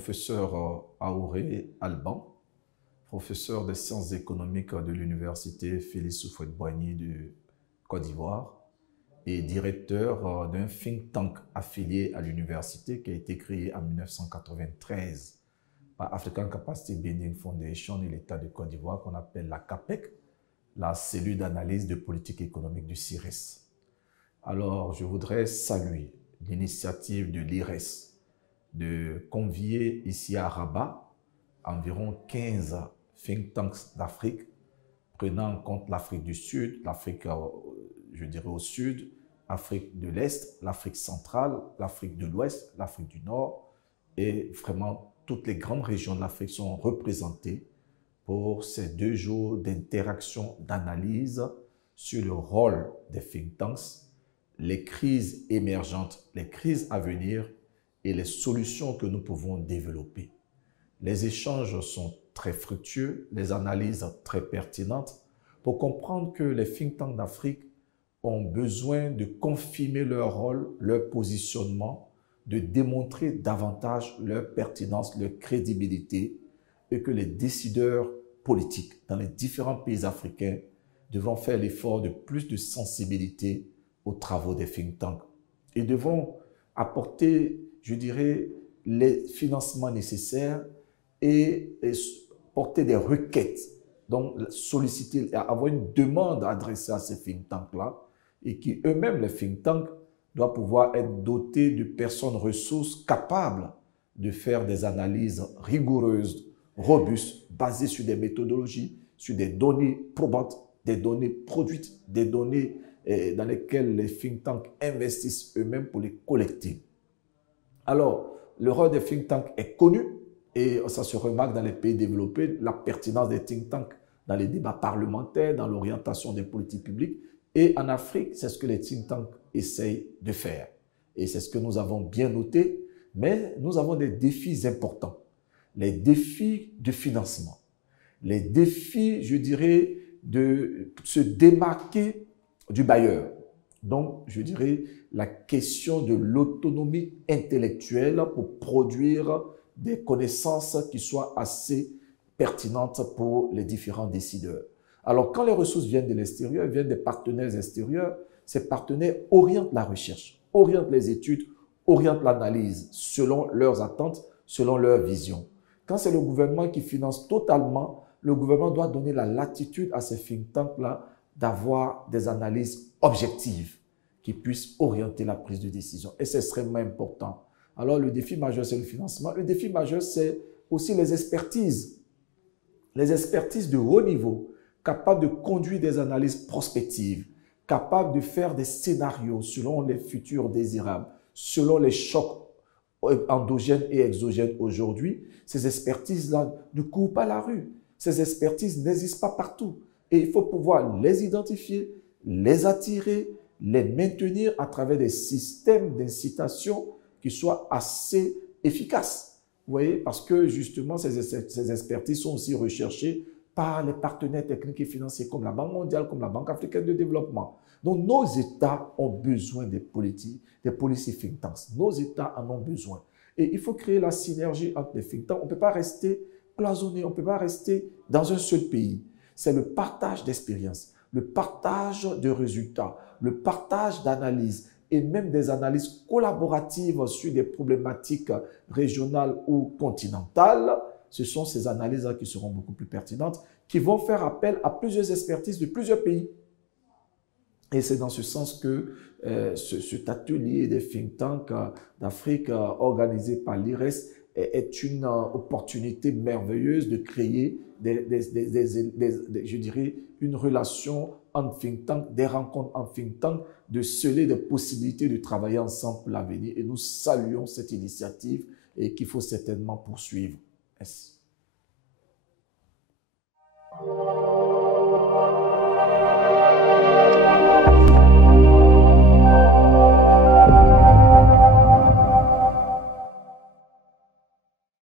professeur Aouré Alban, professeur des sciences économiques de l'université Félix Houphouët-Boigny de Côte d'Ivoire et directeur d'un think tank affilié à l'université qui a été créé en 1993 par African Capacity Building Foundation et l'État de Côte d'Ivoire qu'on appelle la CAPEC, la cellule d'analyse de politique économique du CIRES. Alors, je voudrais saluer l'initiative de l'IRES de convier ici à Rabat environ 15 think tanks d'Afrique, prenant en compte l'Afrique du Sud, l'Afrique, je dirais au Sud, l'Afrique de l'Est, l'Afrique centrale, l'Afrique de l'Ouest, l'Afrique du Nord, et vraiment toutes les grandes régions de l'Afrique sont représentées pour ces 2 jours d'interaction, d'analyse sur le rôle des think tanks, les crises émergentes, les crises à venir et les solutions que nous pouvons développer. Les échanges sont très fructueux, les analyses très pertinentes pour comprendre que les think tanks d'Afrique ont besoin de confirmer leur rôle, leur positionnement, de démontrer davantage leur pertinence, leur crédibilité et que les décideurs politiques dans les différents pays africains devront faire l'effort de plus de sensibilité aux travaux des think tanks et devront apporter, je dirais, les financements nécessaires et porter des requêtes, donc solliciter, avoir une demande adressée à ces think tanks-là et qui eux-mêmes, les think tanks, doivent pouvoir être dotés de personnes ressources capables de faire des analyses rigoureuses, robustes, basées sur des méthodologies, sur des données probantes, des données produites, des données dans lesquelles les think tanks investissent eux-mêmes pour les collecter. Alors, le rôle des think tanks est connu et ça se remarque dans les pays développés, la pertinence des think tanks dans les débats parlementaires, dans l'orientation des politiques publiques. Et en Afrique, c'est ce que les think tanks essayent de faire. Et c'est ce que nous avons bien noté, mais nous avons des défis importants. Les défis de financement, les défis, je dirais, de se démarquer du bailleur. Donc, je dirais, la question de l'autonomie intellectuelle pour produire des connaissances qui soient assez pertinentes pour les différents décideurs. Alors, quand les ressources viennent de l'extérieur, viennent des partenaires extérieurs, ces partenaires orientent la recherche, orientent les études, orientent l'analyse selon leurs attentes, selon leur vision. Quand c'est le gouvernement qui finance totalement, le gouvernement doit donner la latitude à ces think tanks-là d'avoir des analyses objectives qui puissent orienter la prise de décision. Et c'est extrêmement important. Alors, le défi majeur, c'est le financement. Le défi majeur, c'est aussi les expertises. Les expertises de haut niveau, capables de conduire des analyses prospectives, capables de faire des scénarios selon les futurs désirables, selon les chocs endogènes et exogènes aujourd'hui. Ces expertises-là ne courent pas la rue. Ces expertises n'existent pas partout. Et il faut pouvoir les identifier, les attirer, les maintenir à travers des systèmes d'incitation qui soient assez efficaces. Vous voyez, parce que justement, ces expertises sont aussi recherchées par les partenaires techniques et financiers comme la Banque mondiale, comme la Banque africaine de développement. Donc, nos États ont besoin des policy think tanks. Nos États en ont besoin. Et il faut créer la synergie entre les think tanks. On ne peut pas rester cloisonné, on ne peut pas rester dans un seul pays. C'est le partage d'expériences, le partage de résultats, le partage d'analyses et même des analyses collaboratives sur des problématiques régionales ou continentales. Ce sont ces analyses qui seront beaucoup plus pertinentes, qui vont faire appel à plusieurs expertises de plusieurs pays. Et c'est dans ce sens que cet atelier des think tanks d'Afrique organisé par l'IRES est une opportunité merveilleuse de créer, je dirais, une relation en think tank, des rencontres en think tank, de sceller des possibilités de travailler ensemble pour l'avenir. Et nous saluons cette initiative et qu'il faut certainement poursuivre. Merci.